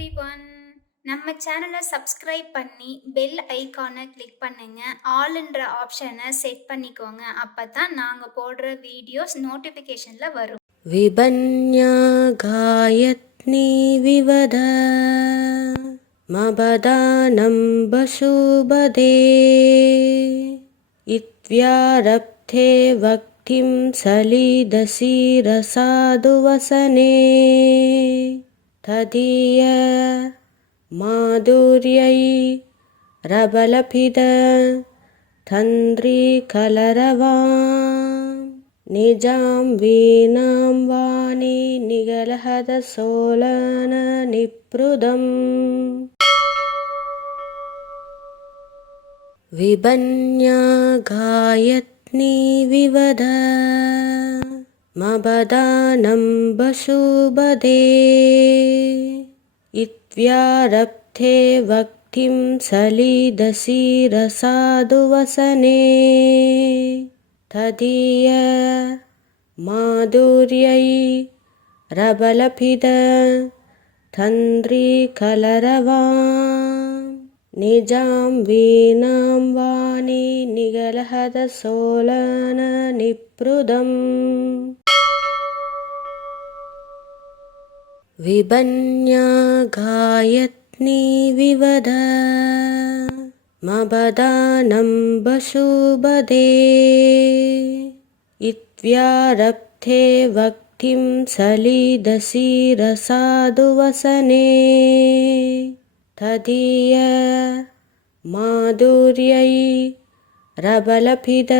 Everyone. நம்ம சேனலை subscribe பண்ணி பெல் ஐகானை கிளிக் பண்ணுங்க. ஆல்ன்ற ஆப்ஷனை செட் பண்ணிக்கோங்க. அப்பதான் நாங்க போடுற வீடியோஸ் நோட்டிஃபிகேஷன்ல வரும். விபன்யா காயத்னி விவத மபதானம் பசூபதே இத்வ்யாரப்தே வக்திம் சலிதசி ரசாது வசனே ததிய மாதுர்யை ரபலபித தந்திரி கலரவாம் நிஜாம் வீணாம் வாணி நிகலஹத சோலன நிப்ருதம் விபன்யா காயத்னி விவத மபதானம் பசூபதே இத்வ்யாரப்தே வக்திம் சலிதசி ரசாது வசனே ததிய மாதுர்யை ரபலபித தந்திரி கலரவாம் நிஜாம் வீணாம் வாணி நிகலஹத சோலன நிப்ருதம் விபன்யா காயத்னி விவத மபதானம் பசூபதே இத்வ்யாரப்தே வக்திம் சலிதசி ரசாது வசனே ததிய மாதுர்யை ரபலபித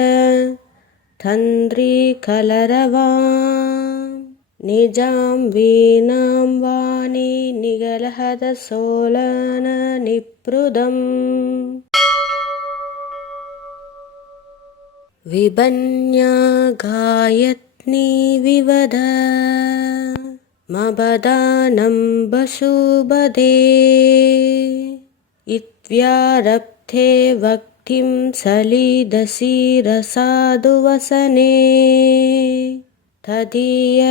தந்திரி கலரவாம் நிஜாம் வீணாம் வாணி நிகலஹத சோலன நிப்ருதம் விபன்யா காயத்னி விவத மபதானம் பசூபதே இத்வ்யாரப்தே வக்திம் சலிதசி ரசாது வசனே ததிய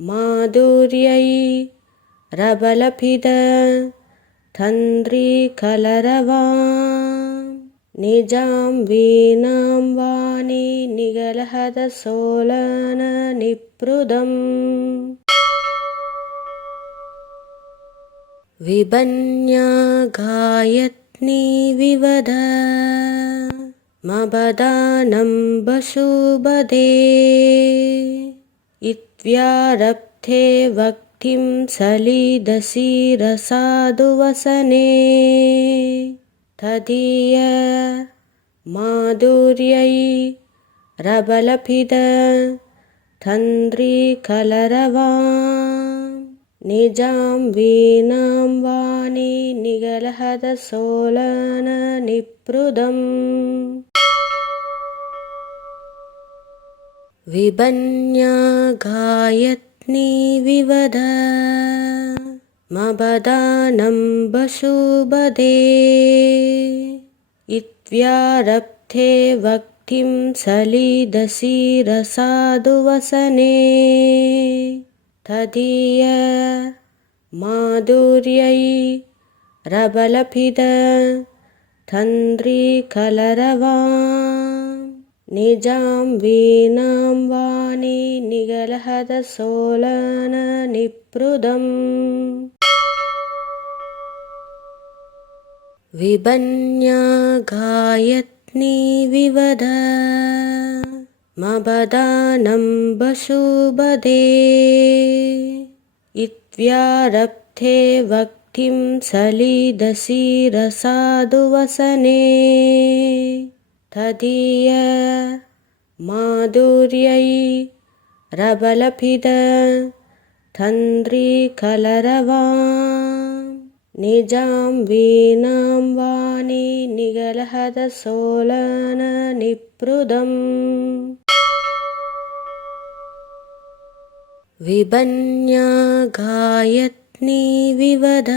மாதுர்யை ரபலபித தந்திரி கலரவாம் நிஜாம் வீணாம் வாணி நிகலஹத சோலன நிப்ருதம் விபன்யா காயத்னி விவத மபதானம் பசூபதே இத்வ்யாரப்தே வக்திம் சலிதசி ரசாது வசனே ததிய மாதுர்யை ரபலபித தந்திரி கலரவாம் நிஜாம் வீணாம் வாணி நிகலஹத சோலன நிப்ருதம் விபன்யா காயத்னி விவத மபதானம் பசூபதே இத்வ்யாரப்தே வக்திம் சலிதசி ரசாது வசனே ததிய மாதுர்யை ரபலபித தந்திரி கலரவாம் நிஜாம் வீணாம் வாணி நிகலஹத சோலன நிப்ருதம் விபன்யா காயத்னி விவத மபதானம் பசூபதே இத்வ்யாரப்தே வக்திம் சலிதசி ரசாது வசனே ததிய மாதுர்யை ரபலபித தந்திரி கலரவாம் நிஜாம் வீணாம் வாணி நிகலஹத சோலன நிப்ருதம் விபன்யா காயத்னி விவத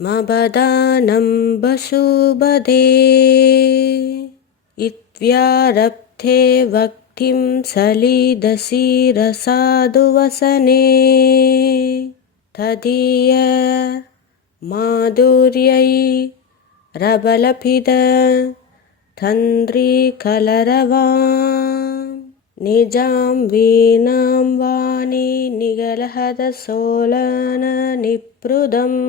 மபதானம் பசூபதே இத்வ்யாரப்தே வக்திம் சலிதசி ரசாது வசனே तदीय माधुर्यै रबलभिद तन्द्रीकलरवां निजां वीणां वाणि निगलहद सोलन निप्रुदम्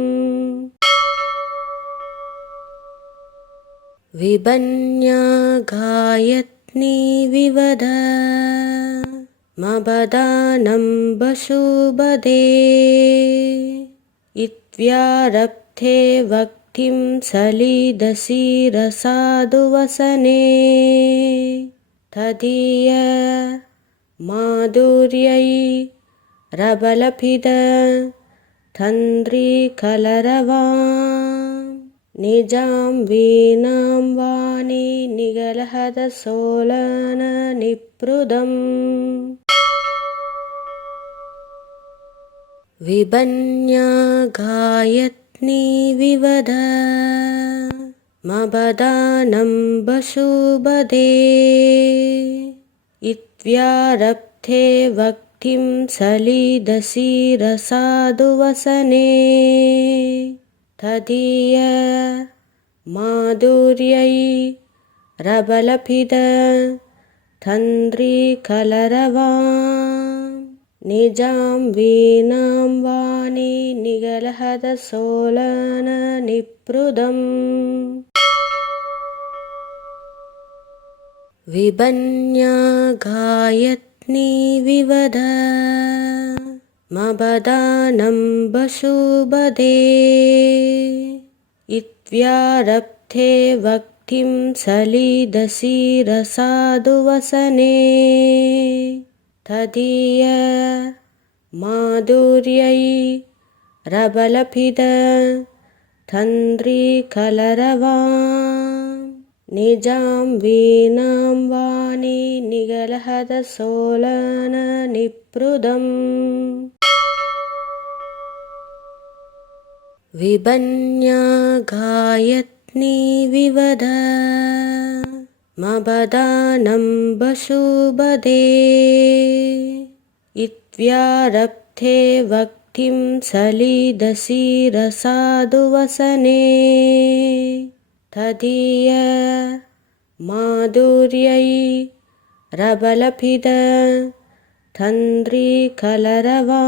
विबन्या गायत्नी विवद मबदानं वशुबदे इत्व्यारब्धे वक्तिं सलिदसि रसादुवसने तदीय माधुर्यै रबलभिद तन्द्रीकलरवां निजां वीणां वाणि निगलहद सोलन निप्रुदम् विबन्या गायत्नी विवद मबदानं वशुबदे इत्व्यारब्धे वक्तिं सलिदसि रसादुवसने तदीय माधुर्यै रबलभिद तन्द्रीकलरवां निजां वीणां वाणि निगलहद सोलन निप्रुदम् विबन्या गायत्नी विवद मबदानं वशुबदे इत्व्यारब्धे वक्तिं सलिदसि रसादुवसने तदीय माधुर्यै रबलभिद तन्द्रीकलरवां निजां वीणां वाणि निगलहद सोलन निप्रुदम् विबन्या गायत्नी विवद मबदानं वशुबदे इत्व्यारब्धे वक्तिं सलिदसि रसादुवसने तदीय माधुर्यै रबलभिद तन्द्रीकलरवां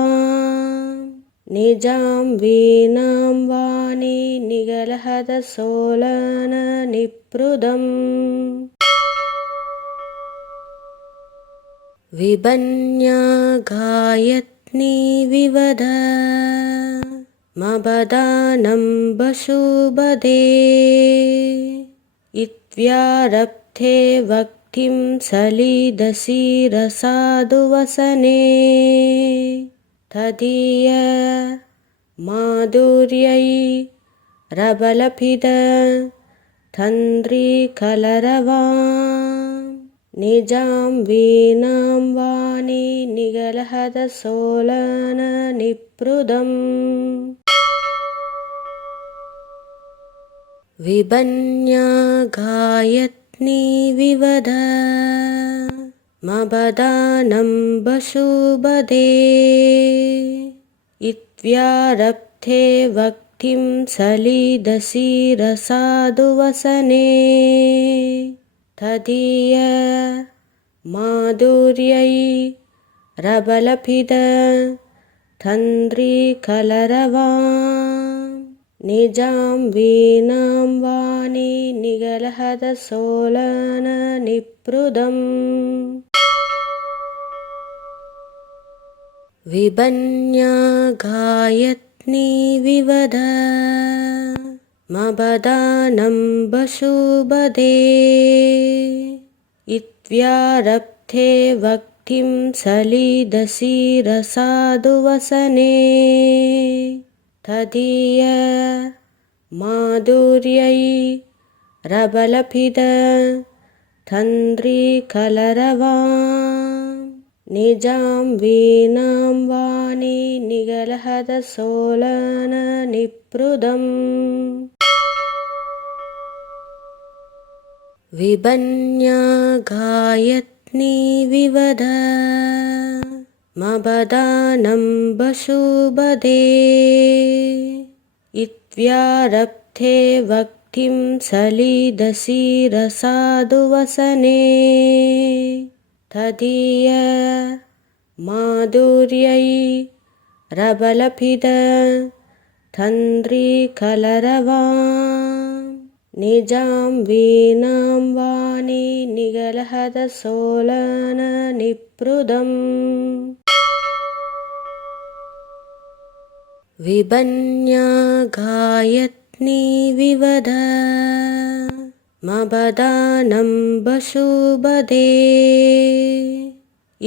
निजां वीणां वाणि निगलहद सोलन निप्रुदम् विबन्या गायत्नी विवद मबदानं वशुबदे इत्व्यारब्धे वक्तिं सलिदसि रसादुवसने तदीय माधुर्यै रबलभिद तन्द्रीकलरवां निजां वीणां वाणि निगलहद सोलन निप्रुदम् विबन्या गायत्नी विवद मबदानं वशुबदे इत्व्यारब्धे वक्तिं सलिदसि रसादुवसने तदीय माधुर्यै रबलभिद तन्द्रीकलरवां निजां वीणां वाणि निगलहद सोलन निप्रुदम् विबन्या गायत्नी विवद मबदानं वशुबदे इत्व्यारब्धे वक्तिं सलिदसि रसादुवसने तदीय माधुर्यै रबलभिद तन्द्रीकलरवां निजां वीणां वाणि निगलहद सोलन निप्रुदम् विबन्या गायत्नी विवद मबदानं वशुबदे इत्यारब्धे वक्तिं सलिदसि रसादुवसने तदीय माधुर्यै रबलभिद तन्द्रीकलरवां निजां वीणां वाणि निगलहदसोलन निप्रुदम् विबन्या गायत्नी विवद मबदानं वशुबदे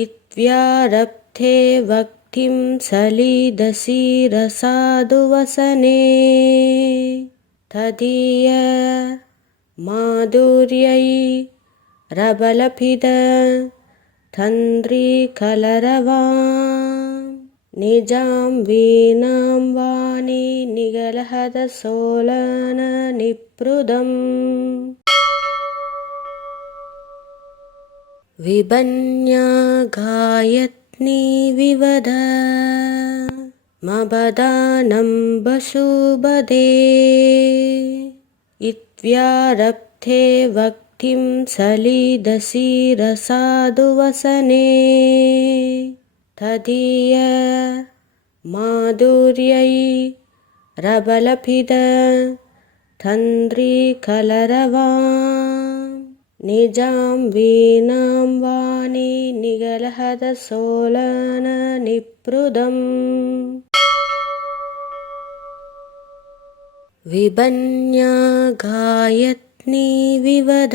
इत्यारब्धे वक्तिं सलिदसि रसादुवसने तदीय माधुर्यै रबलभिद तन्द्रीकलरवां निजां वीणां वाणि निगलहदसोलन निप्रुदम् विबन्या गायत्नी विवद मबदानं वशुबदे इत्यारब्धे वक्तिं सलिदसि रसादुवसने तदीय माधुर्यै रबलभिद तन्द्रीकलरवां निजां वीणां वाणि निगलहदसोलन निप्रुदम् विबन्या गायत्नी विवद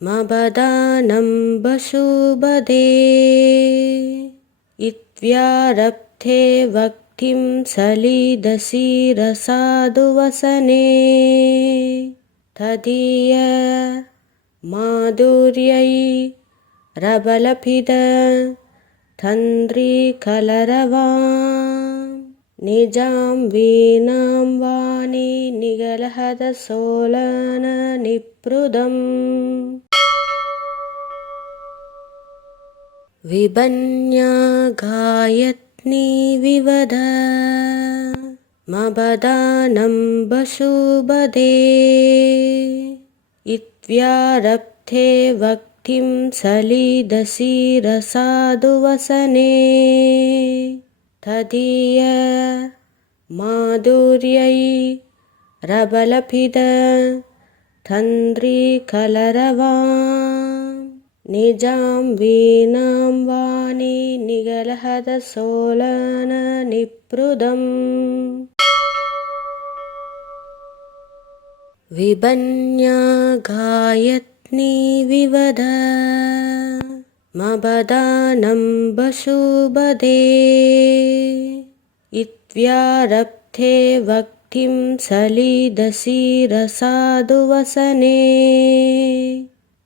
मबदानं वशुबदे इत्यारब्धे वक्तिं सलिदसि रसादुवसने तदीय माधुर्यै रबलभिद तन्द्रीकलरवां निजां वीणां वाणि निगलहदसोलन निप्रुदम् विबन्या गायत्नी विवद मबदानं वशुबदे इत्यारब्धे वक्तिं सलिदसि रसादुवसने तदीय माधुर्यै रबलभिद तन्द्रीकलरवां निजां वीणां वाणि निगलहदसोलन निप्रुदम् विबन्या गायत्नी विवद मबदानं वशुबदे इत्यारब्धे वक्तिं सलिदसि रसादुवसने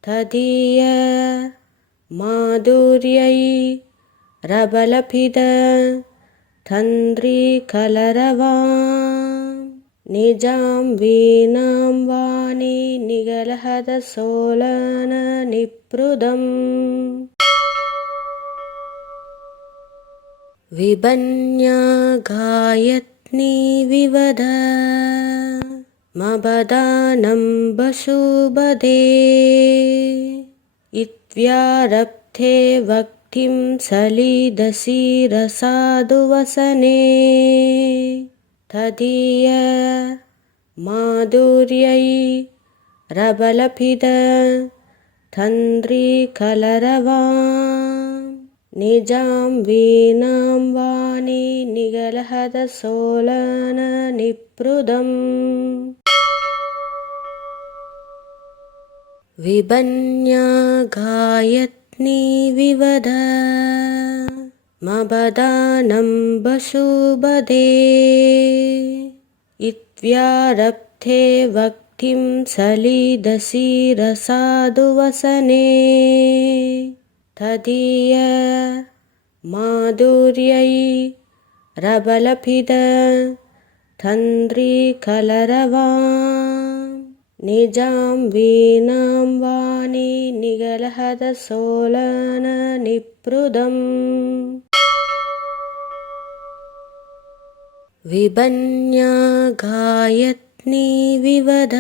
तदीय माधुर्यै रबलभिद तन्द्रीकलरवां निजां वीणां वाणि निगलहदसोलन निप्रुदम् विबन्या गायत्नी विवद मबदानं वशुबदे इत्यारब्धे वक्तिं सलिदसि रसादुवसने तदीय माधुर्यै रबलभिद तन्द्रीकलरवां निजां वीणां वाणि निगलहदसोलन निप्रुदम् विबन्या गायत्नी विवद मबदानं वशुबदे इत्यारब्धे वक्तिं सलिदसि रसादुवसने तदीय माधुर्यै रबलभिद तन्द्रीकलरवां निजां वीणां वाणी निगलहदसोलन निप्रुदम् विबन्या गायत्नी विवद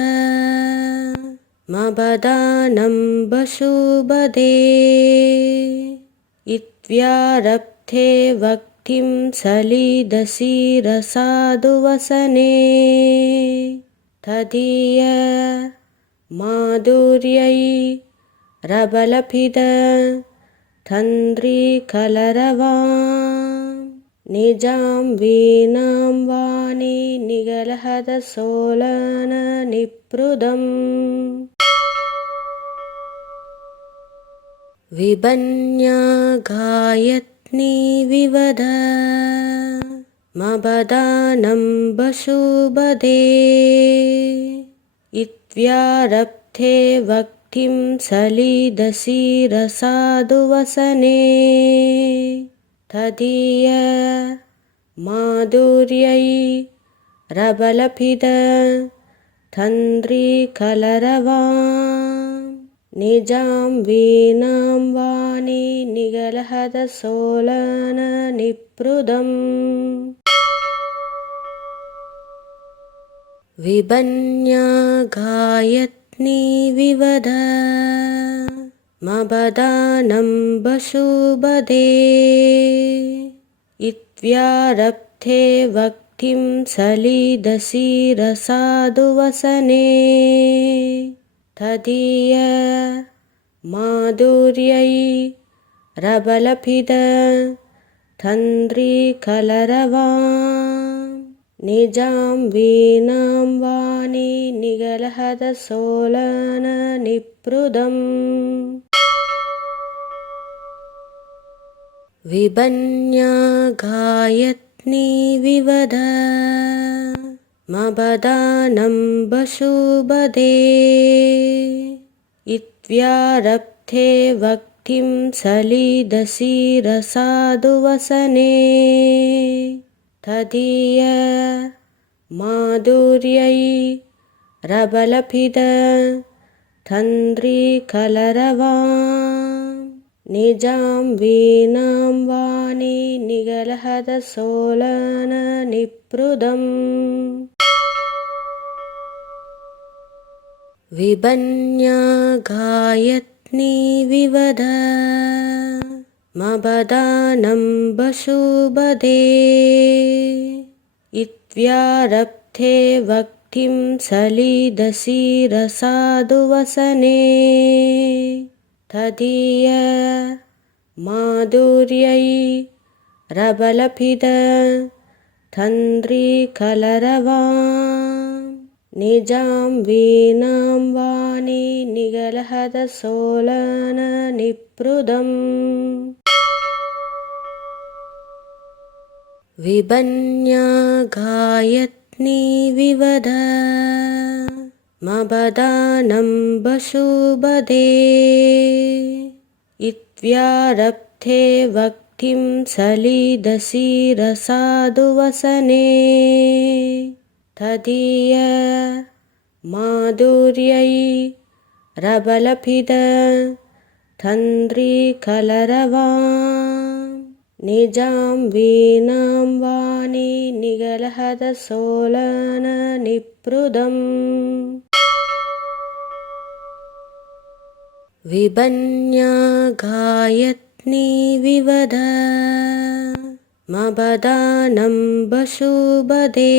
मबदानं वशुबदे इत्व्यारब्धे वक्तिं सलिदसि रसादुवसने तदीय माधुर्यै रबलभिद तन्द्रीकलरवां निजां वीणां वाणी निगलहदसोलन निप्रुदम् विबन्या गायत्नी विवद मबदानं वशुबदे इत्व्यारब्धे वक्तिं सलिदसि रसादुवसने तदीय माधुर्यै रबलभिद तन्द्रीकलरवां निजां वीणां वाणी निगलहदसोलन निप्रुदम् विबन्या गायत्नी विवद मबदानं वशुबदे इत्व्यारब्धे वक्तिं सलिदसि रसादुवसने तदीय माधुर्यै रबलभिद तन्द्रीकलरवां निजां वीणां वाणी निगलहदसोलन निप्रुदम् विबन्या गायत्नी विवद मबदानं वशुबदे इत्व्यारब्धे वक्तिं सलिदसि रसादुवसने तदीय माधुर्यै रबलभिद तन्द्रीकलरवां निजां वीणां वाणी निगलहदसोलन निप्रुदम् विबन्या गायत्नी विवद मबदानं वशुबदे इत्व्यारब्धे वक्तिं सलिदसि रसादुवसने तदीय माधुर्यै रबलभिद तन्द्रीकलरवां निजां वीणां वाणी निगलहदसोलन निप्रुदम् विबन्या गायत्नी विवद मबदानं वशुबदे इत्व्यारब्धे वक्तिं सलिदसि रसादुवसने तदीय माधुर्यै रबलभिद तन्द्रीकलरवां निजां वीणां वाणी निगलहदसोलन निप्रुदम् विबन्या गायत्नी विवद मबदानं वशुबदे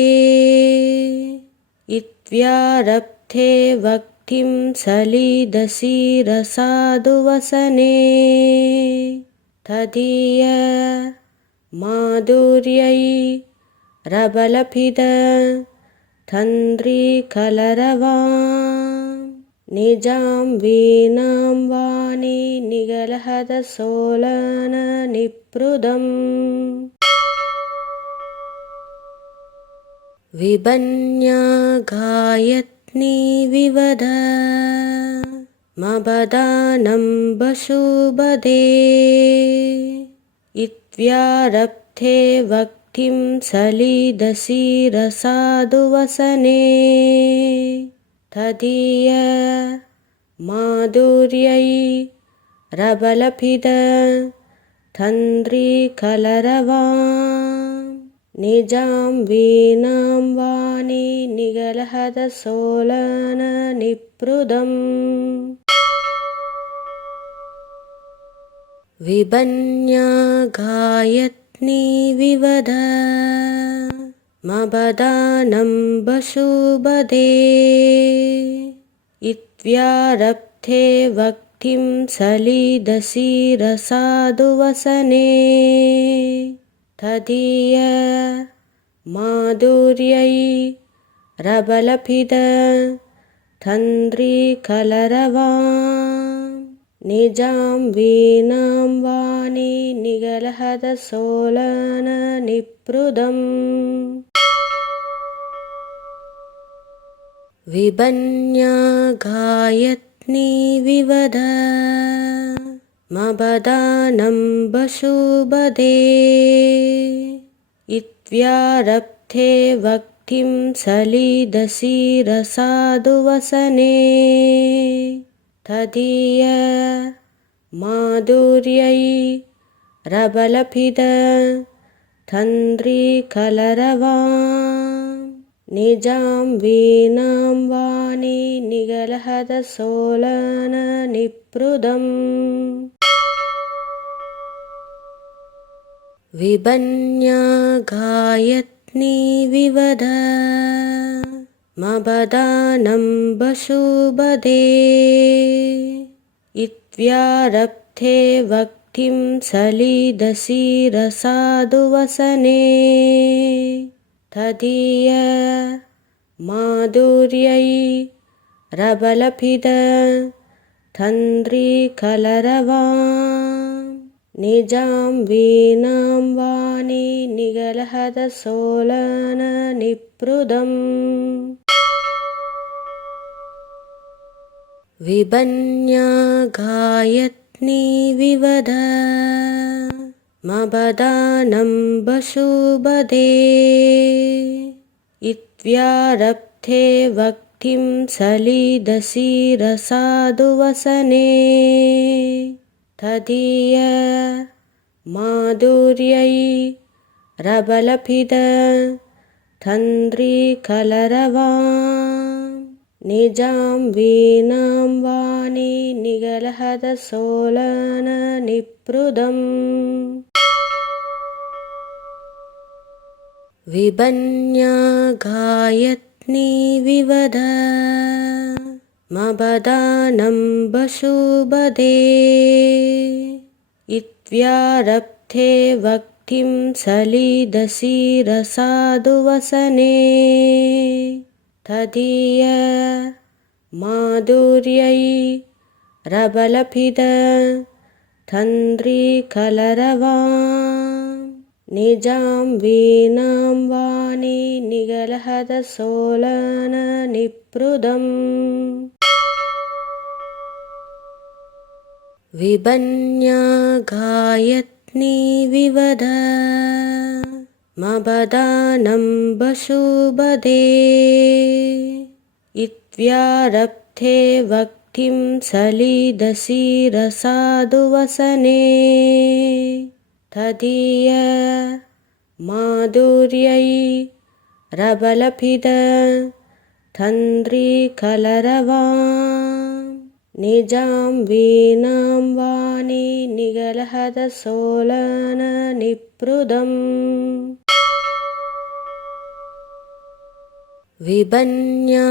इत्व्यारब्धे वक्तिं सलिदसि रसादुवसने तदीय माधुर्यै रबलभिद तन्द्रीकलरवां निजां वीणां वाणी निगलहदसोलन निप्रुदम् विबन्या गायत्नी विवद मबदानं वशुबदे इत्व्यारब्धे वक्तिं सलिदसि रसादुवसने तदीय माधुर्यै रबलभिद तन्द्रीकलरवां निजां वीणां वाणि निगलहद सोलन निप्रुदम् विबन्या गायत्नी विवद मबदानं वसुबदे इत्व्यारब्धे वक्तिं सलिदसि रसादुवसने तदीय माधुर्यै रबलभिद तन्द्रीकलरवां निजां वीणां वाणि निगलहद सोलन निप्रुदम् विबन्या गायत्नी विवद मबदानं वसुबदे इत्व्यारब्धे वक्तिं सलिदसि रसादुवसने तदीय माधुर्यै रबलभिद तन्द्रीकलरवां निजां वीणां वाणि निगलहद सोलन निप्रुदम् विबन्या गायत्नी विवद मबदानं वसुबदे इत्व्यारब्धे वक्तिं सलिदसि रसादुवसने तदीय माधुर्यै रबलभिद तन्द्रीकलरवां निजां वीणां वाणि निगलहद सोलन निप्रुदम् विबन्या गायत्नी विवद मबदानं वसुबदे इत्व्यारब्धे वक्तिं सलिदसि रसादुवसने तदीय माधुर्यै रबलभिद तन्द्रीकलरवां निजां वीणां वाणि निगलहद सोलन निप्रुदम् विबन्या गायत्नी विवद मबदानं वसुबदे इत्व्यारब्धे वक्तिं सलिदसि रसादुवसने तदीय माधुर्यै रबलभिद तन्द्रीकलरवां निजां वीणां वाणि निगलहद सोलन निप्रुदम् विबन्या गायत्नी विवद मबदानं वसुबदे इत्व्यारब्धे वक्तिं सलिदसि रसादुवसने तदीय माधुर्यै रबलभिद तन्द्रीकलरवां निजां वीणां वाणि निगलहद सोलन निप्रुदम् विबन्या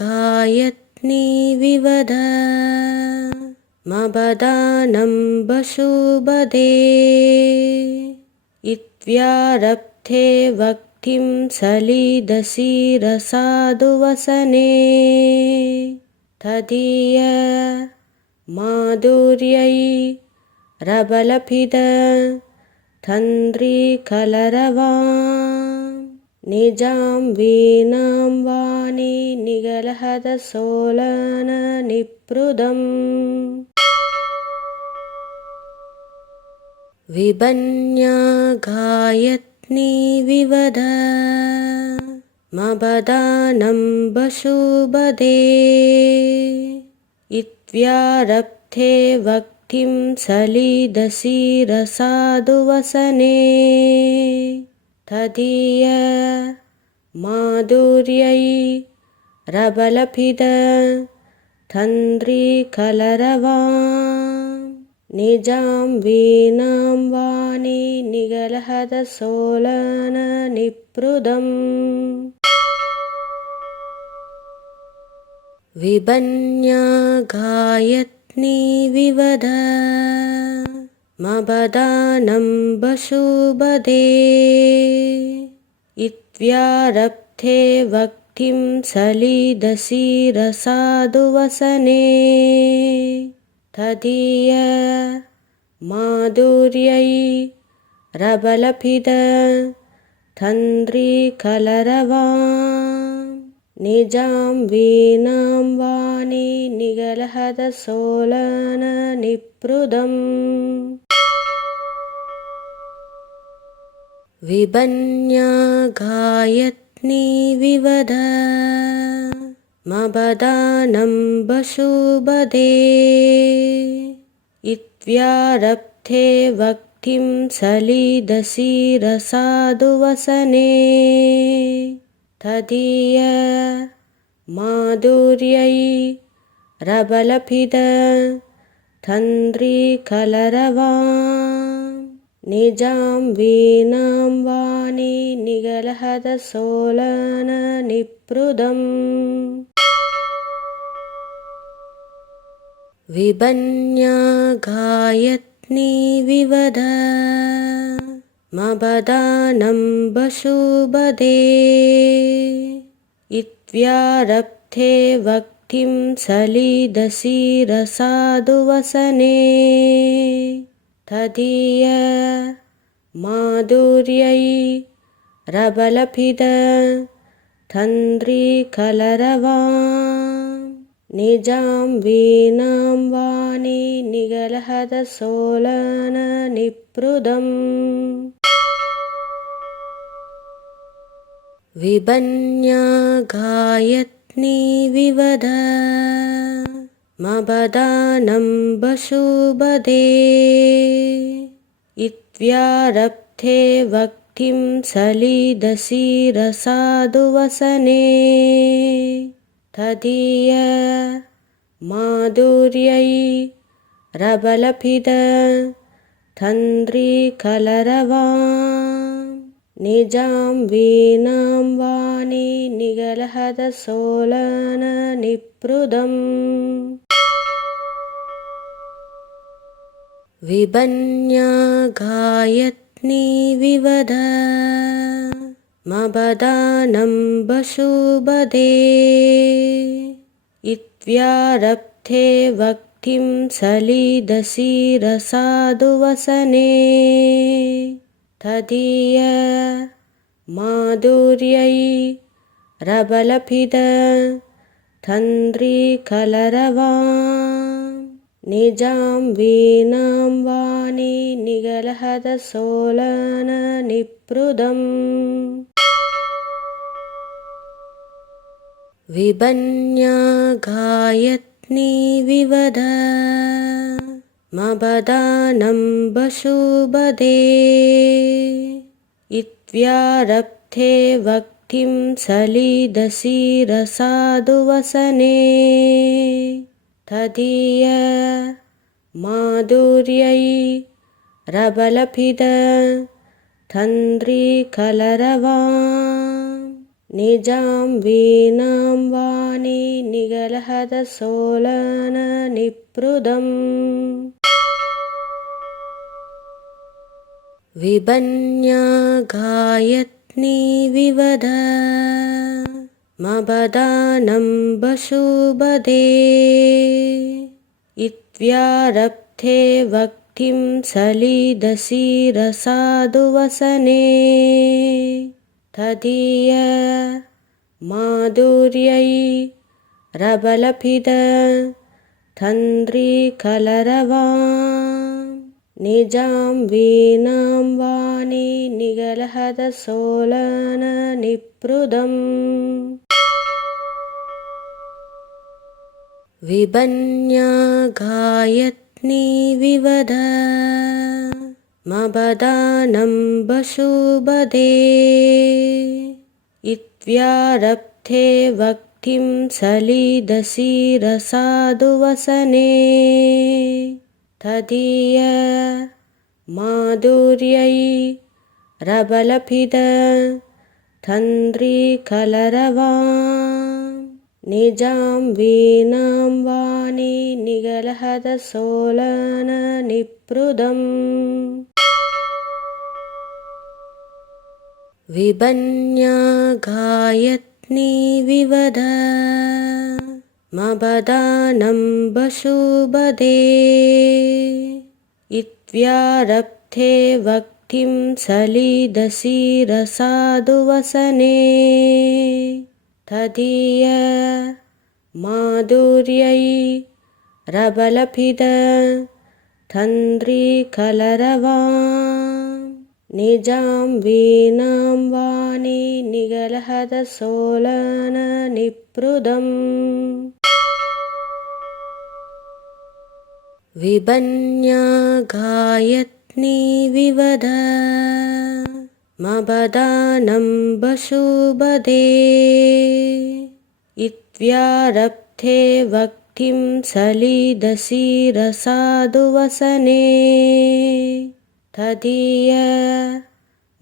गायत्नी विवद मबदानं वसुबदे इत्व्यारब्धे वक्तिं सलिदसि रसादुवसने तदीय माधुर्यै रबलभिद तन्द्रीकलरवां निजां वीणां वाणि निगलहद सोलन निप्रुदम् विबन्या गायत्नी विवद मबदानं वशुबदे इत्यारब्धे वक्तिं सलिदसि रसादुवसने तदीय माधुर्यै रबलभिद तन्द्रीकलरवां निजां वीणां वाणि निगलहदसोलन निप्रुदम् विबन्या गायत्नी विवद मबदानं वशुबदे इत्यारब्धे वक्तिं सलिदसि रसादुवसने तदीय माधुर्यै रबलभिद तन्द्रीकलरवां निजां वीणां वाणि निगलहदसोलन निप्रुदम् विबन्या गायत्नी विवद मबदानं वशुबदे इत्यारब्धे वक्तिं सलिदसि रसादुवसने तदीय माधुर्यै रबलभिद तन्द्रीकलरवां निजां वीणां वाणि निगलहदसोलन निप्रुदम् विबन्या गायत्नी विवद मबदानं वशुबदे इत्यारब्धे वक्तिं सलिदसि रसादुवसने तदीय माधुर्यै रबलभिद तन्द्रीकलरवां निजां वीणां वाणि निगलहदसोलन निप्रुदम् विबन्या गायत्नी विवद मबदानं वशुबदे इत्यारब्धे वक्तिं सलिदसि रसादुवसने तदीय माधुर्यै रबलभिद तन्द्रीकलरवां निजां वीणां वाणि निगलहदसोलन निप्रुदम् विबन्या गायत्नी विवद मबदानं वशुबदे इत्यारब्धे वक्तिं सलिदसि रसादुवसने तदीय माधुर्यै रबलभिद तन्द्रीकलरवां निजां वीणां वाणि निगलहदसोलन निप्रुदम् विबन्या गायत्नी विवद मबदानं वशुबदे इत्यारब्धे वक्तिं सलिदसि रसादुवसने तदीय माधुर्यै रबलभिद तन्द्रीकलरवां निजां वीणां वाणि निगलहदसोलन निप्रुदम् विबन्या गायत्नी विवद मबदानं वशुबदे इत्यारब्धे वक्तिं सलिदसि रसादुवसने तदीय माधुर्यै रबलभिद तन्द्रीकलरवां निजां वीणां वाणी निगलहदसोलन निप्रुदम् विबन्या गायत्नी विवद मबदानं वशुबदे इत्व्यारब्धे वक्तिं सलिदसि रसादुवसने तदीय माधुर्यै रबलभिद तन्द्रीकलरवां निजां वीणां वाणी निगलहदसोलन निप्रुदम् विबन्या गायत्नी विवद मबदानं वशुबदे इत्व्यारब्धे वक्तिं सलिदसि रसादुवसने तदीय माधुर्यै रबलभिद तन्द्रीकलरवां निजां वीणां वाणी निगलहदसोलन निप्रुदम् विबन्या गायत्नी विवद मबदानं वशुबदे इत्व्यारब्धे वक्तिं सलिदसि रसादुवसने तदीय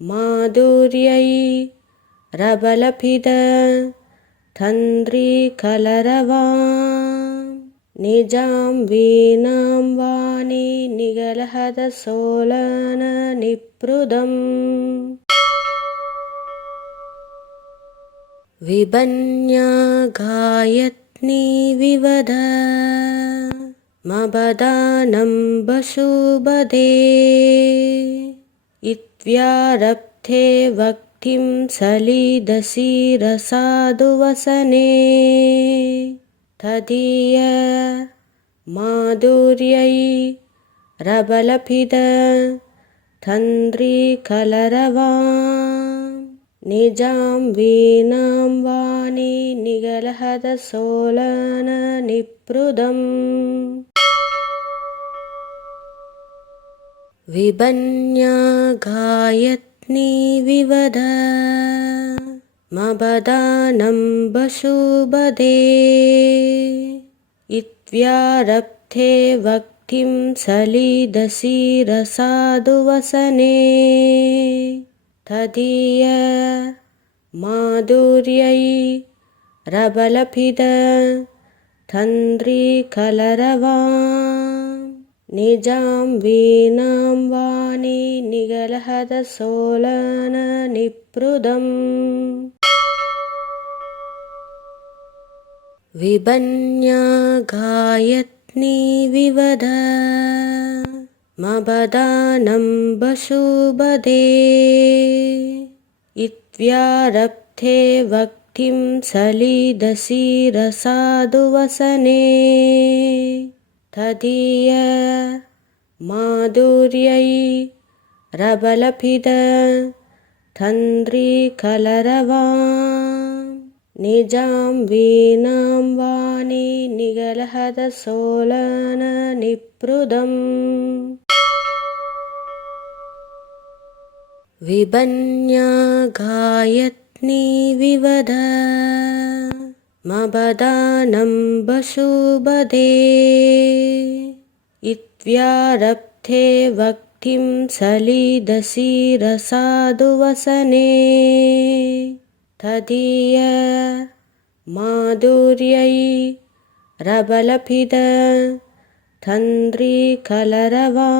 माधुर्यै रबलभिद तन्द्रीकलरवां निजां वीणां वाणी निगलहदसोलन निप्रुदम् विबन्या गायत्नी विवद मबदानं वशुबदे इत्व्यारब्धे वक्तिं सलिदसि रसादुवसने तदीय माधुर्यै रबलभिद तन्द्रीकलरवां निजां वीणां वाणी निगलहदसोलन निप्रुदम् विबन्या गायत्नी विवद मबदानं वशुबदे इत्व्यारब्धे वक्तिं सलिदसि रसादुवसने तदीय माधुर्यै रबलभिद तन्द्रीकलरवां निजां वीणां वाणी निगलहदसोलन निप्रुदम् विबन्या गायत्नी विवद मबदानं वशुबदे इत्व्यारब्धे वक्तिं सलिदसि रसादुवसने तदीय माधुर्यै रबलभिद तन्द्रीकलरवां निजां वीणां वाणी निगलहदसोलन निप्रुदम् विबन्या गायत्नी विवद मबदानं वशुबदे इत्व्यारब्धे वक्तिं सलिदसि रसादुवसने तदीय माधुर्यै रबलभिद तन्द्रीकलरवां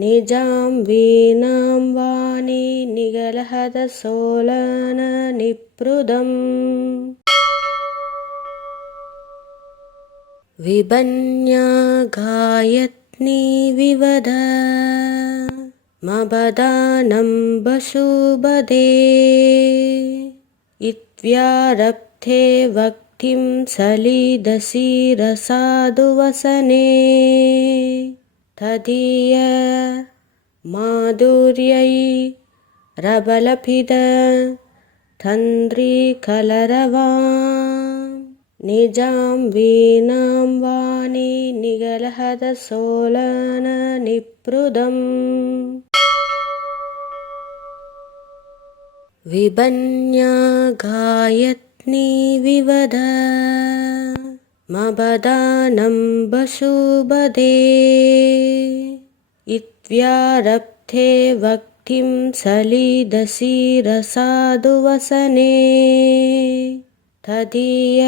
निजां वीणां वाणी निगलहदसोलन निप्रुदम् विबन्या गायत्नी विवद मबदानं वशुबदे इत्व्यारब्धे वक्तिं सलिदसि रसादुवसने तदीय माधुर्यै रबलभिद तन्द्रीकलरवां निजां वीणां वाणी निगलहद सोलन निप्रुदम् विबन्या गायत्नी विवद मबदानं वशुबदे इत्व्यारब्धे वक्तिं सलिदसि रसादुवसने तदीय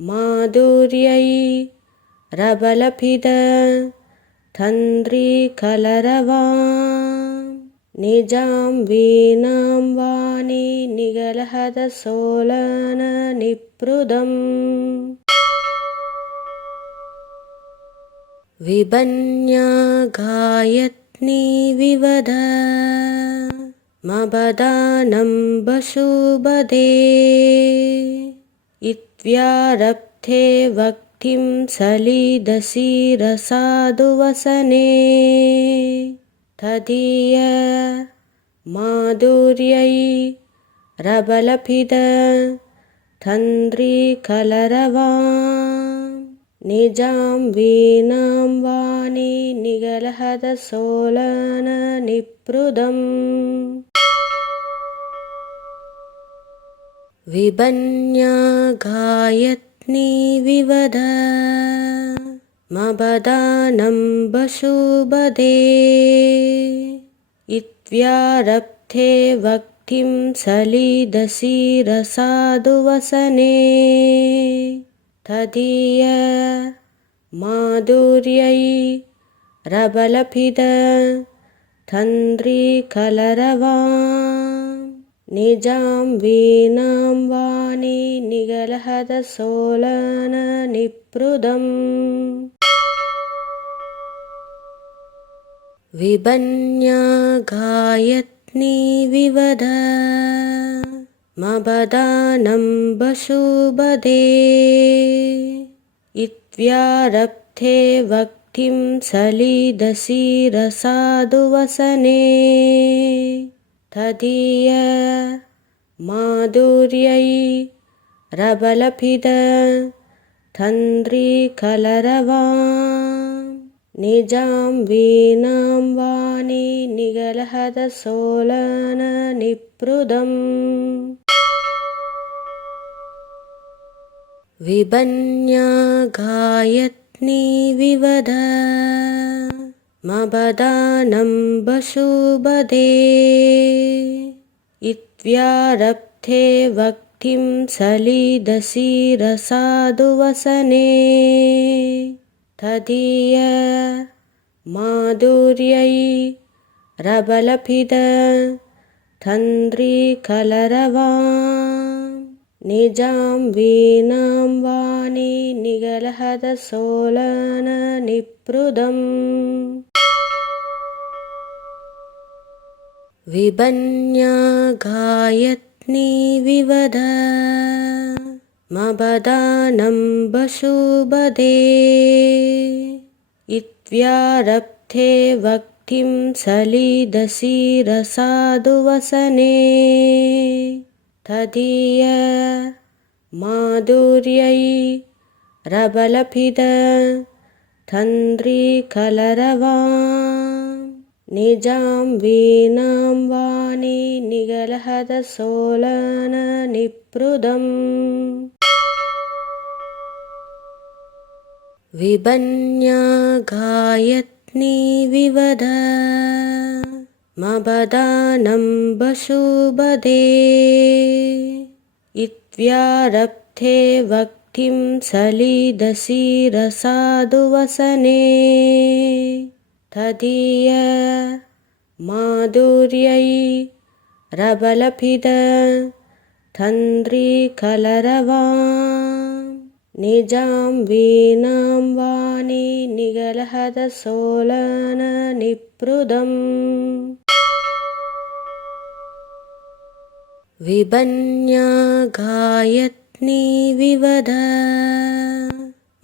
माधुर्यै रबलभिद तन्द्रीकलरवां निजां वीणां वाणी निगलहद सोलन निप्रुदम् विबन्या गायत्नी विवद मबदानं वशुबदे इत्व्यारब्धे वक्तिं सलिदसि रसादुवसने तदीय माधुर्यै रबलभिद तन्द्रीकलरवां निजां वीणां वाणी निगलहद सोलन निप्रुदम् विबन्या गायत्नी विवद मबदानं वशुबदे इत्व्यारब्धे वक्तिं सलिदसि रसादुवसने तदीय माधुर्यै रबलभिद तन्द्रीकलरवां निजां वीणां वाणी निगलहद सोलन निप्रुदम् विबन्या गायत्नी विवद मबदानं वशुबदे इत्व्यारब्धे वक्तिं सलिदसि रसादुवसने तदीय माधुर्यै रबलभिद तन्द्रीकलरवां निजां वीणां वाणी निगलहद सोलन निप्रुदम् विबन्या गायत्नी विवद मबदानं वशुबदे इत्व्यारब्धे वक्तिं सलिदसि रसादुवसने तदीय माधुर्यै रबलभिद तन्द्रीकलरवां निजां वीणां वाणी निगलहद सोलन निप्रुदम् विबन्या गायत्नी विवद मबदानं वशुबदे इत्व्यारब्धे वक्तिं सलिदसि रसादुवसने तदीय माधुर्यै रबलभिद तन्द्रीकलरवां निजां वीणां वाणी निगलहद सोलन निप्रुदम् विबन्या गायत्नी विवद मबदानं वशुबदे इत्व्यारब्धे वक्तिं सलिदसि रसादुवसने तदीय माधुर्यै रबलभिद तन्द्रीकलरवां निजां वीणां वाणी निगलहद सोलन निप्रुदम् विबन्या गायत्नी विवद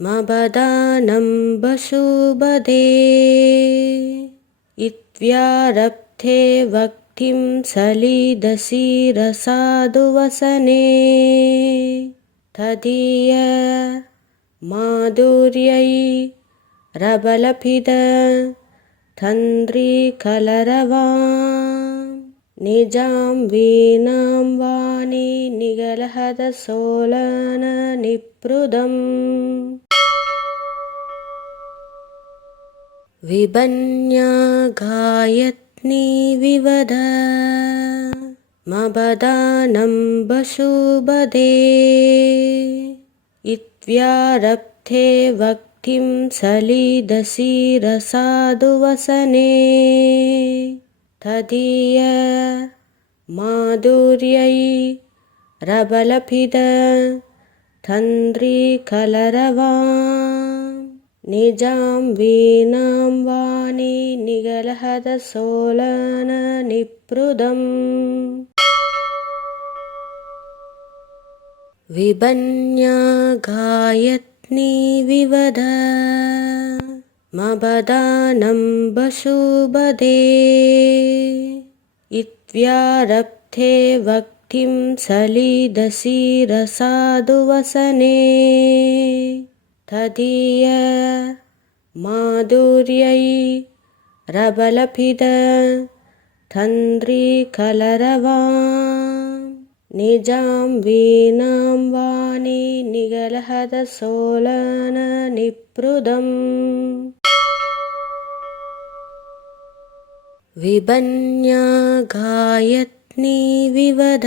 मबदानं वशुबदे इत्यारब्धे वक्तिं सलिदशिरसादुवसने तदीय माधुर्यै रबलभिद तन्द्रीकलरवां निजां वीणां वाणि निगलहदसोलन निप्रुदम् विबन्या गायत्नी विवद मबदानं वशुबदे इत्यारब्धे वक्तिं सलिदशिरसादुवसने तदीय माधुर्यै रबलभिद तन्द्रीकलरवां निजां वीणां वाणि निगलहदसोलन निप्रुदम् विबन्या गायत्नी विवद मबदानं वशुबदे इत्यारब्धे वक्तिं सलिदशिरसादुवसने तदीय माधुर्यै रबलभिद तन्द्रीकलरवां निजां वीणां वाणि निगलहदसोलन निप्रुदम् विबन्या गायत्नी विवद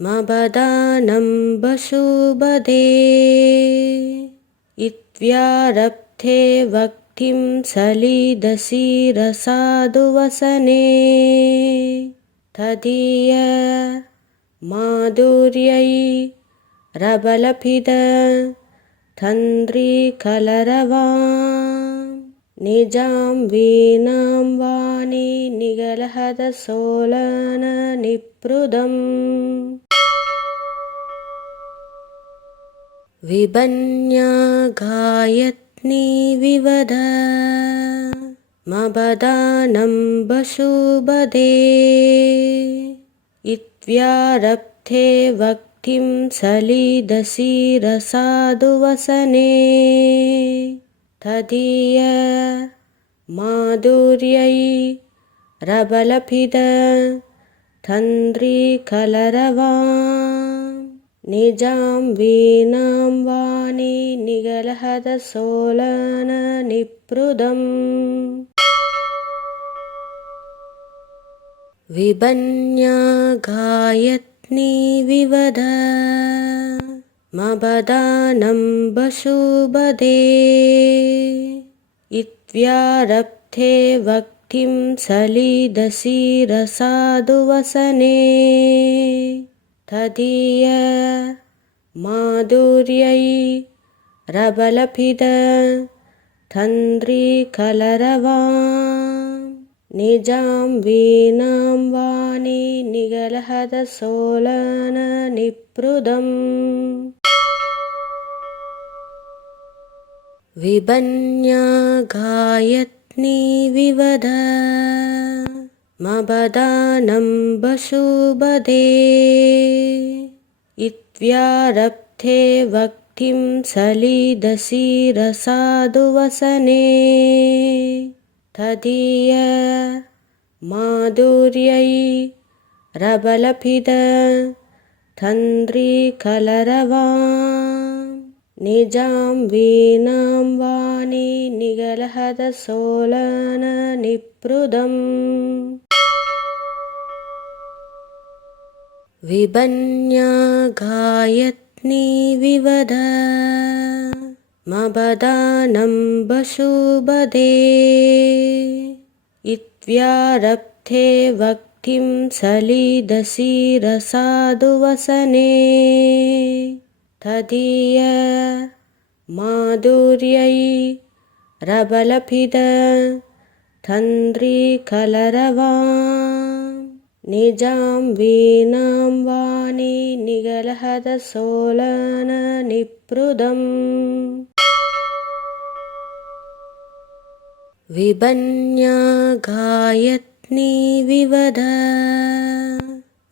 मबदानं वशुबदे इत्यारब्धे वक्तिं सलिदशिरसादुवसने तदीय माधुर्यै रबलभिद तन्द्रीकलरवां निजां वीणां वाणि निगलहदसोलन निप्रुदम् विबन्या गायत्नी विवद मबदानं वशुबदे इत्यारब्धे वक्तिं सलिदशिरसादुवसने तदीय माधुर्यै रबलभिद तन्द्रीकलरवां निजां वीणां वाणि निगलहदसोलन निप्रुदम् विबन्या गायत्नी विवद मबदानं वशुबदे इत्यारब्धे वक्तिं सलिदशिरसादुवसने तदीय माधुर्यै रबलभिद तन्द्रीकलरवां निजां वीणां वाणि निगलहदसोलन निप्रुदम् विबन्या गायत्नी विवद मबदानं वशुबदे इत्यारब्धे वक्तिं सलिदशिरसादुवसने तदीय माधुर्यै रबलभिद तन्द्रीकलरवां निजां वीणां वाणि निगलहदसोलन निप्रुदम् विबन्या गायत्नी विवद मबदानं वशुबदे इत्यारब्धे वक्तिं सलिदशिरसादुवसने तदीय माधुर्यै रबलभिद तन्द्रीकलरवां निजां वीणां वाणि निगलहदसोलन निप्रुदम् विबन्या गायत्नी विवद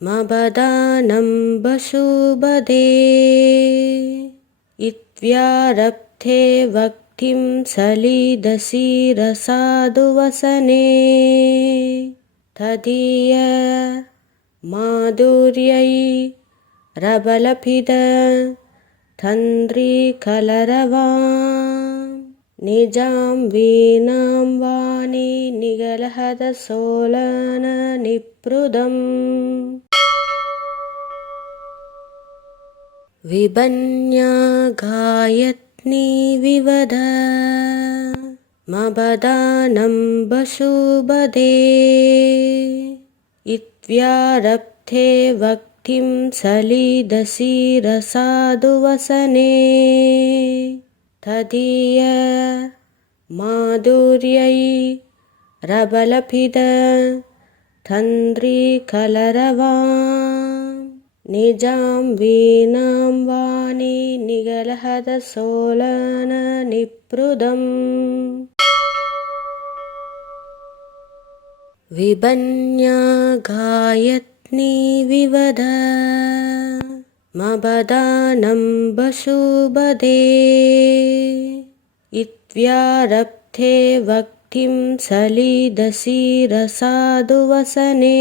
मबदानं वशुबदे इत्यारब्धे वक्तिं सलिदसि रसादुवसने तदीय माधुर्यै रबलभिद तन्द्रीकलरवां निजां वीणां वाणि निगलहदसोलन निप्रुदम् विबन्या गायत्नी विवद मबदानं वशुबदे इत्यारब्धे वक्तिं सलिदसि रसादुवसने तदीय माधुर्यै रबलभिद तन्द्रीकलरवां निजां वीणां वाणि निगलहदसोलन निप्रुदम् विबन्या गायत्नी विवद मबदानं वशुबदे इत्यारब्धे वक्तिं सलिदसि रसादुवसने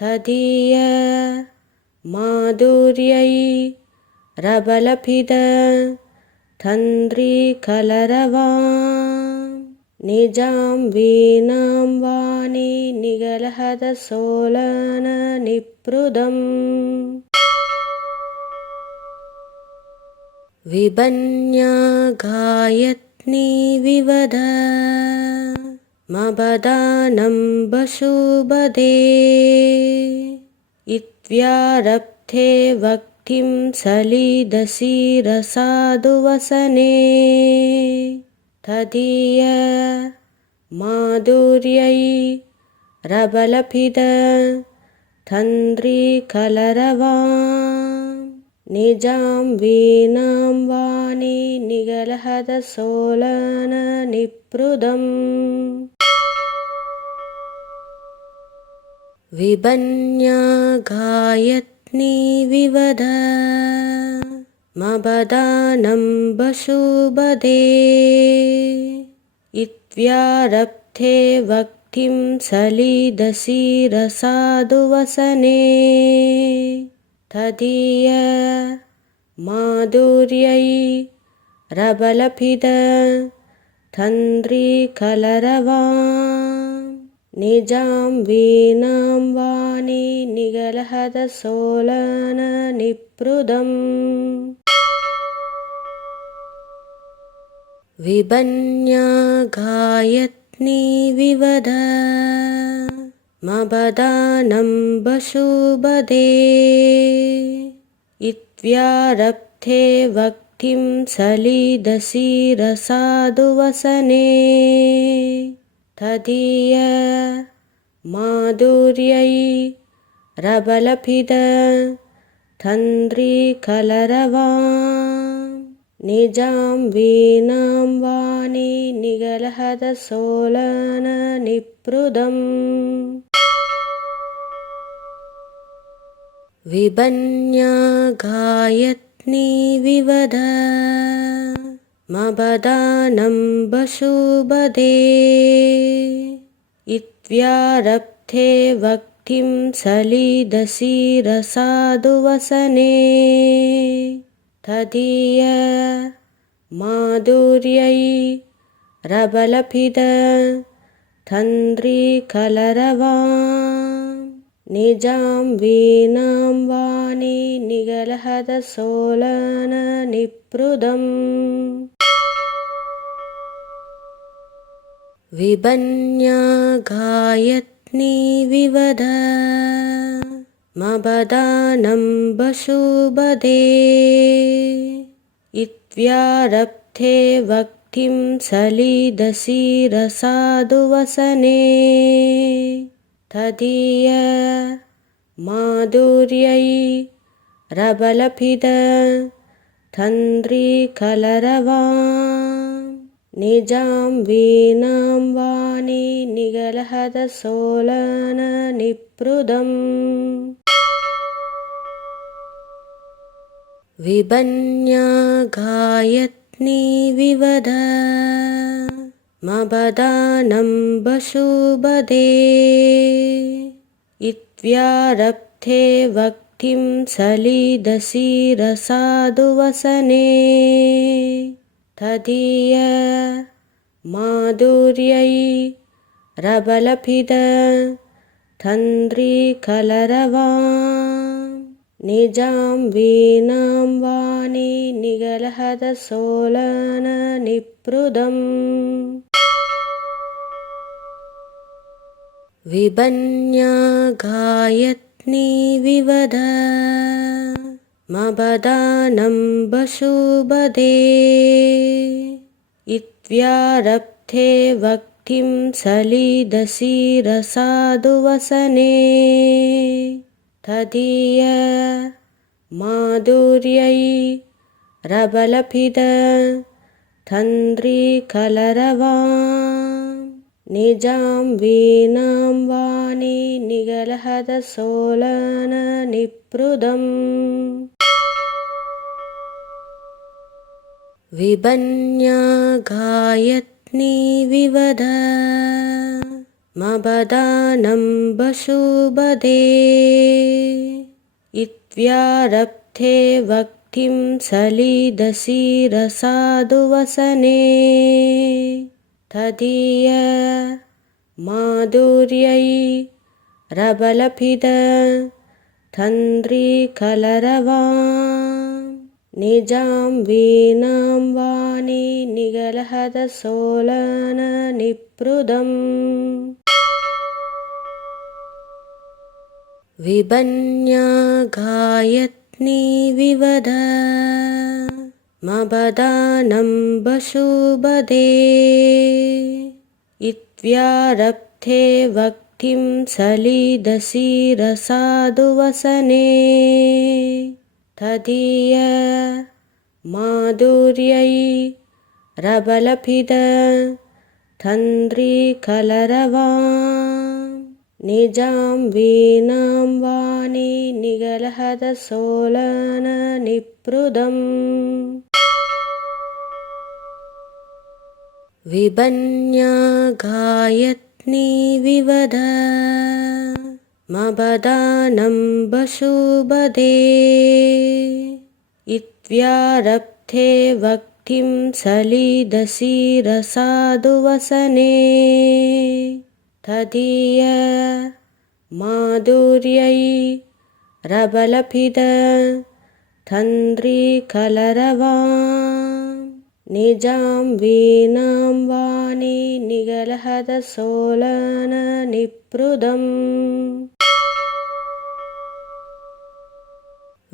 तदीय माधुर्यै रबलभिद तन्द्रीकलरवां निजां वीणां वाणि निगलहदसोलन निप्रुदम् विबन्या गायत्नी विवद मबदानं वशुबदे इत्यारब्धे वक्तिं सलिदसि रसादुवसने तदीय माधुर्यै रबलभिद तन्द्रीकलरवां निजां वीणां वाणि निगलहदसोलन निप्रुदम् विबन्या गायत्नी विवद मबदानं वशुबदे इत्यारब्धे वक्तिं सलिदसि रसादुवसने तदीय माधुर्यै रबलभिद तन्द्रीकलरवां निजां वीणां वाणि निगलहदसोलन निप्रुदम् विबन्या गायत्नी विवद मबदानं वशुबदे इत्यारब्धे वक्तिं सलिदसि रसादुवसने तदीय माधुर्यै रबलभिद तन्द्रीकलरवां निजां वीणां वाणि निगलहदसोलन निप्रुदम् विबन्या गायत्नी विवद मबदानं वशुबदे इत्यारब्धे वक्तिं सलिदसि रसादुवसने तदीय माधुर्यै रबलभिद तन्द्रीकलरवां निजां वीणां वाणि निगलहदसोलन निप्रुदम् विबन्या गायत्नी विवद मबदानं वशुबदे इत्यारब्धे वक्तिं सलिदसि रसादुवसने तदीय माधुर्यै रबलभिद तन्द्रीकलरवां निजां वीणां वाणी निगलहद सोलन निप्रुदम् विबन्या गायत्नी विवद मबदानं वशुबदे इत्व्यारब्धे वक्तिं सलिदसि रसादुवसने तदीय माधुर्यै रबलभिद तन्द्रीकलरवां निजां वीणां वाणी निगलहद सोलन निप्रुदम् विबन्या गायत्नी विवद मबदानं वशुबदे इत्व्यारब्धे वक्तिं सलिदसि रसादुवसने तदीय माधुर्यै रबलभिद तन्द्रीकलरवां निजां वीणां वाणी निगलहद सोलन निप्रुदम् विबन्या गायत्नी विवद मबदानं वशुबदे इत्व्यारब्धे वक्तिं सलिदसि रसादुवसने तदीय माधुर्यै रबलभिद तन्द्रीकलरवां निजां वीणां वाणी निगलहद सोलन निप्रुदम् विबन्या गायत्नी विवद मबदानं वशुबदे इत्व्यारब्धे वक्तिं सलिदसि रसादुवसने तदीय माधुर्यै रबलभिद तन्द्रीकलरवां निजां वीणां वाणी निगलहद सोलन निप्रुदम् विबन्या गायत्नी विवद मबदानं वशुबदे इत्व्यारब्धे वक्तिं सलिदसि रसादुवसने तदीय माधुर्यै रबलभिद तन्द्रीकलरवां निजां वीणां वाणी निगलहद सोलन निप्रुदम्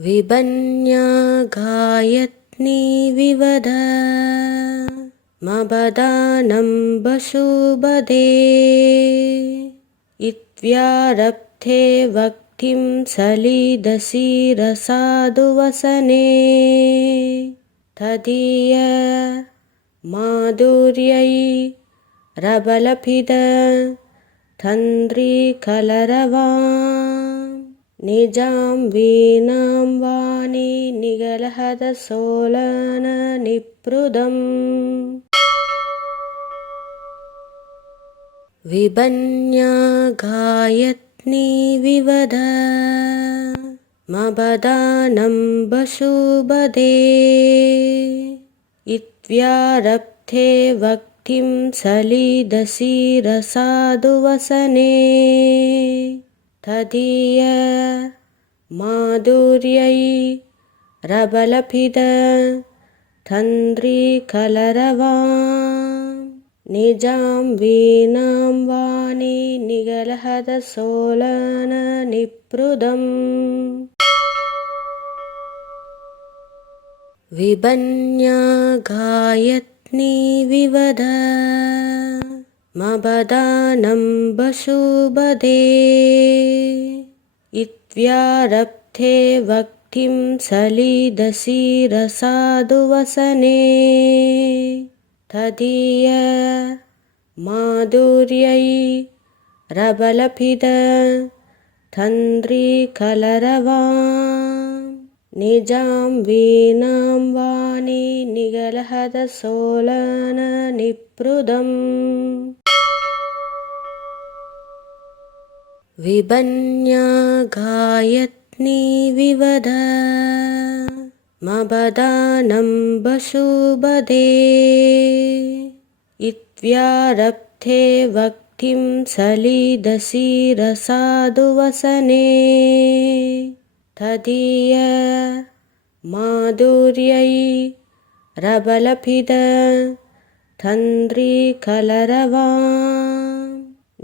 विबन्या गायत्नी विवद मबदानं वशुबदे इत्व्यारब्धे वक्तिं सलिदसि रसादुवसने तदीय माधुर्यै रबलभिद तन्द्रीकलरवां निजां वीणां वाणी निगलहद सोलन निप्रुदम् विबन्या गायत्नी विवद मबदानं वशुबदे इत्व्यारब्धे वक्तिं सलिदसि रसादुवसने तदीय माधुर्यै रबलभिद तन्द्रीकलरवां निजां वीणां वाणी निगलहद सोलन निप्रुदम् विबन्या गायत्नी विवद मबदानं वशुबदे इत्यारब्धे वक्तिं सलिदसि रसादुवसने तदीय माधुर्यै रबलभिद तन्द्रीकलरवां निजां वीणां वाणि निगलहदसोलन निप्रुदम् विबन्या गायत्नी विवद मबदानं वशुबदे इत्यारब्धे वक्तिं सलिदसि रसादुवसने तदीय माधुर्यै रबलभिद तन्द्रीकलरवां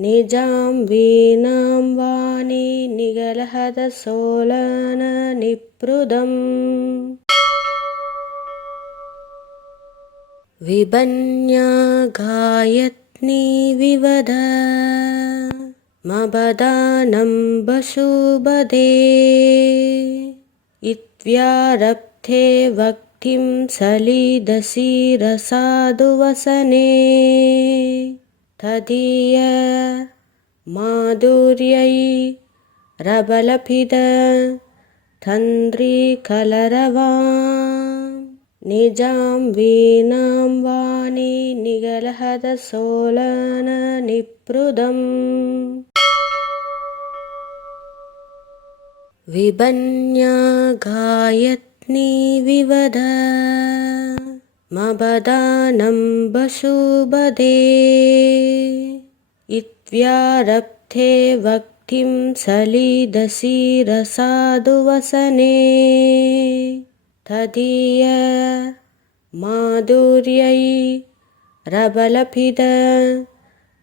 निजां वीणां वाणि निगलहदसोलन निप्रुदम् विबन्या गायत्नी विवद मबदानं वशुबदे इत्यारब्धे वक्तिं सलिदसि रसादुवसने तदीय माधुर्यै रबलभिद तन्द्रीकलरवां निजां वीणां वाणि निगलहदसोलन निप्रुदम् विबन्या गायत्नी विवद मबदानं वशुबदे इत्यारब्धे वक्तिं सलिदसि रसादुवसने तदीय माधुर्यै रबलभिद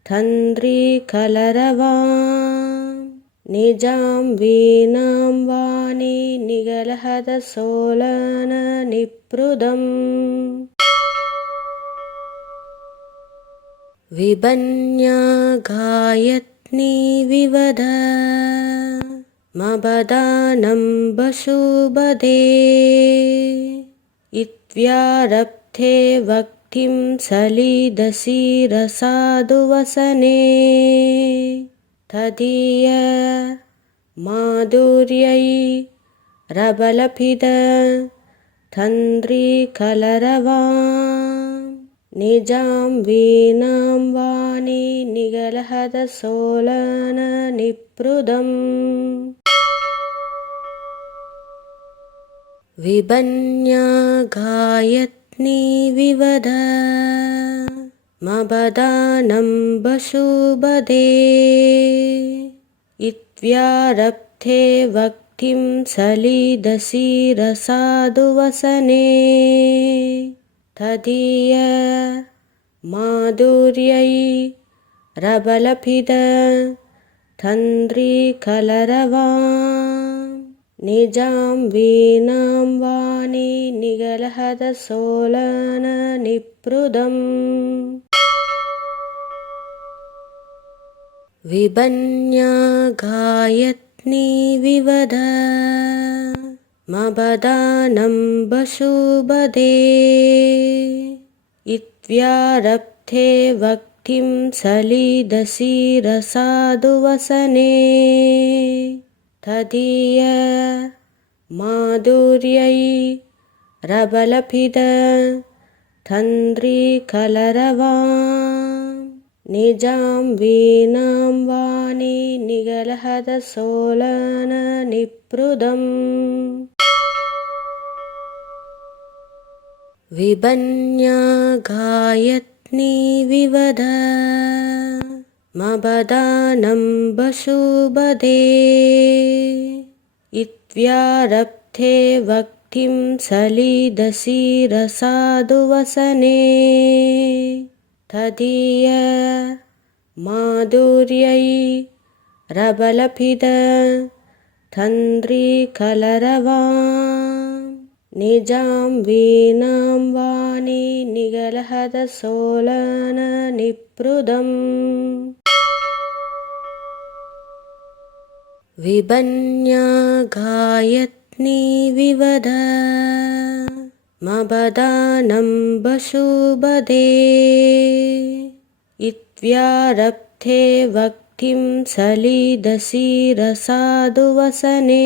तन्द्रीकलरवां निजां वीणां वाणि निगलहदसोलन निप्रुदम् विबन्या गायत्नी विवद मबदानं वशुबदे इत्यारब्धे वक्तिं सलिदसि रसादुवसने तदीय माधुर्यै रबलभिद तन्द्रीकलरवां निजां वीणां वाणि निगलहदसोलन निप्रुदम् विबन्या गायत्नी विवद मबदानं वशुबदे इत्यारब्धे वक्तिं सलिदसि रसादुवसने तदीय माधुर्यै रबलभिद तन्द्रीकलरवां निजां वीणां वाणि निगलहदसोलन निप्रुदम् विबन्या गायत्नी विवद मबदानं वशुबदे इत्यारब्धे वक्तिं सलिदसि रसादुवसने तदीय माधुर्यै रबलभिद तन्द्रीकलरवां निजां वीणां वाणि निगलहदसोलन निप्रुदम् विबन्या गायत्नी विवद मबदानं वशुबदे इत्यारब्धे वक्तिं सलिदसि रसादुवसने तदीय माधुर्यै रबलभिद तन्द्रीकलरवां निजां वीणां वाणी निगलहदसोलन निप्रुदम् विबन्या गायत्नी विवद मबदानं वसुबदे इत्व्यारब्धे वक्तिं सलिदसि रसादुवसने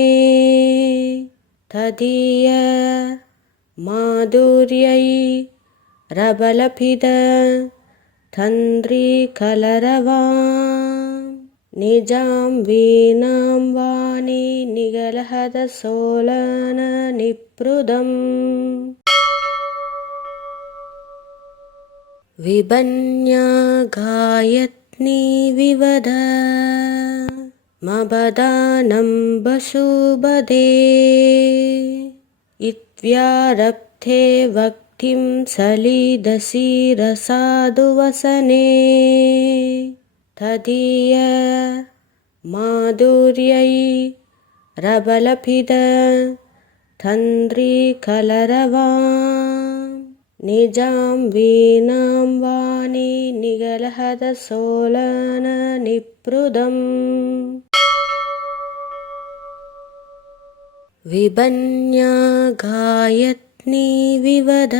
तदीय माधुर्यै रबलभिद तन्द्रीकलरवाम् निजां वीणां वाणी निगलहदसोलन निप्रुदम् विबन्या गायत्नी विवद मबदानं वसुबदे इत्व्यारब्धे वक्तिं सलिदसि रसादुवसने तदीय माधुर्यै रबलभिद तन्द्रीकलरवाम् निजां वीणां वाणी निगलहदसोलन निप्रुदम् विबन्या गायत्नी विवद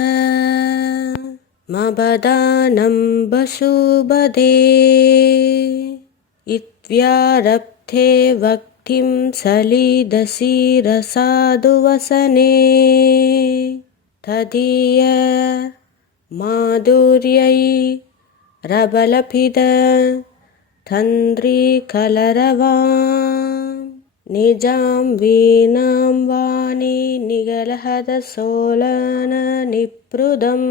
मबदानं वसुबदे इत्व्यारब्धे वक्तिं सलिदसि रसादुवसने तदीय माधुर्यै रबलभिद तन्द्रीकलरवाम् निजां वीणां वाणी निगलहदसोलन निप्रुदम्